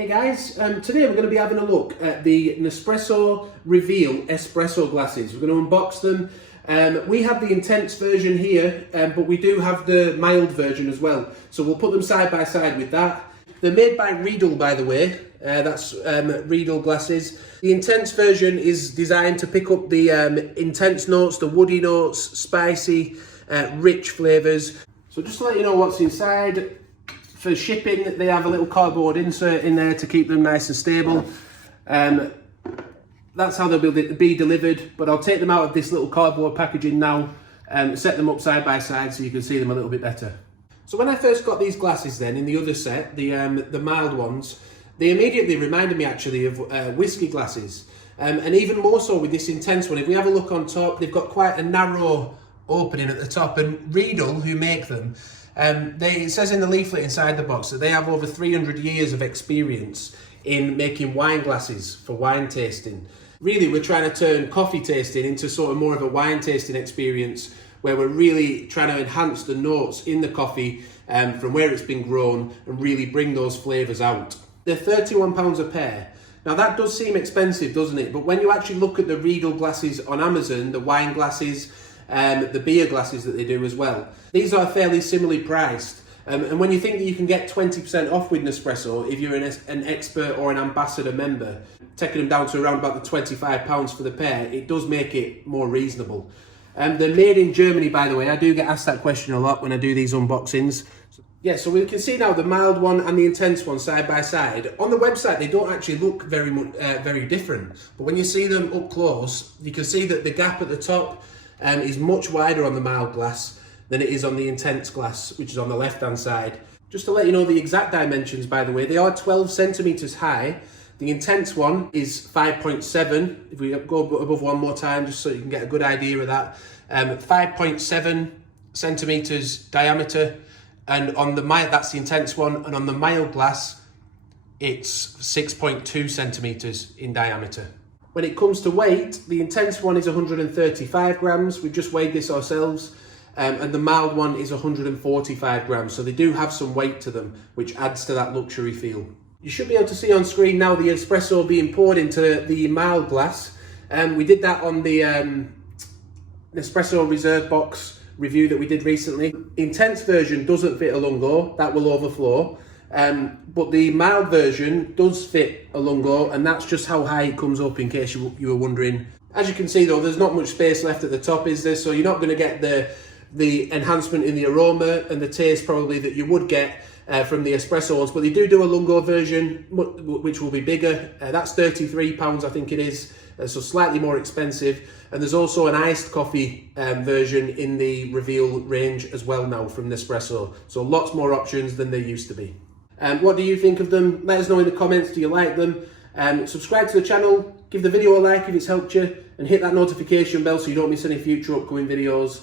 Hey guys, today we're going to be having a look at the Nespresso Reveal espresso glasses. We're going to unbox them. We have the intense version here, but we do have the mild version as well. So we'll put them side by side with that. They're made by Riedel, by the way. That's Riedel glasses. The intense version is designed to pick up the intense notes, the woody notes, spicy, rich flavours. So just to let you know what's inside, for shipping they have a little cardboard insert in there to keep them nice and stable. That's how they'll be delivered, but I'll take them out of this little cardboard packaging now and set them up side by side so you can see them a little bit better. So when I first got these glasses then, in the other set, the mild ones, they immediately reminded me actually of whiskey glasses. And even more so with this intense one. If we have a look on top, they've got quite a narrow opening at the top, and Riedel, who make them, it says in the leaflet inside the box that they have over 300 years of experience in making wine glasses for wine tasting. Really, we're trying to turn coffee tasting into sort of more of a wine tasting experience, where we're really trying to enhance the notes in the coffee from where it's been grown and really bring those flavours out. They're £31 a pair. Now that does seem expensive, doesn't it? But when you actually look at the Riedel glasses on Amazon, the wine glasses, the beer glasses that they do as well, these are fairly similarly priced. And when you think that you can get 20% off with Nespresso, if you're an expert or an ambassador member, taking them down to around about the £25 for the pair, it does make it more reasonable. They're made in Germany, by the way. I do get asked that question a lot when I do these unboxings. Yeah, so we can see now the mild one and the intense one side by side. On the website, they don't actually look very different. But when you see them up close, you can see that the gap at the top is much wider on the mild glass than it is on the intense glass, which is on the left-hand side. Just to let you know the exact dimensions, by the way, they are 12 centimetres high. The intense one is 5.7. If we go above one more time, just so you can get a good idea of that. 5.7 centimetres diameter. And on the mild, that's the intense one. And on the mild glass, it's 6.2 centimetres in diameter. When it comes to weight, the intense one is 135 grams. We've just weighed this ourselves. And the mild one is 145 grams. So they do have some weight to them, which adds to that luxury feel. You should be able to see on screen now the espresso being poured into the mild glass. We did that on the Nespresso Reserve box review that we did recently. The intense version doesn't fit a lungo, that will overflow. But the mild version does fit a lungo, and that's just how high it comes up, in case you were wondering. As you can see though, there's not much space left at the top, is there? So you're not going to get the enhancement in the aroma and the taste probably that you would get from the espressos, but they do a lungo version which will be bigger. That's £33 I think it is, so slightly more expensive. And there's also an iced coffee version in the Reveal range as well now from Nespresso, so lots more options than there used to be. What do you think of them? Let us know in the comments. Do you like them? Subscribe to the channel, give the video a like if it's helped you, and hit that notification bell so you don't miss any future upcoming videos.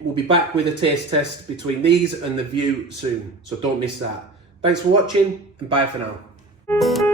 We'll be back with a taste test between these and the View soon, so don't miss that. Thanks for watching, and bye for now.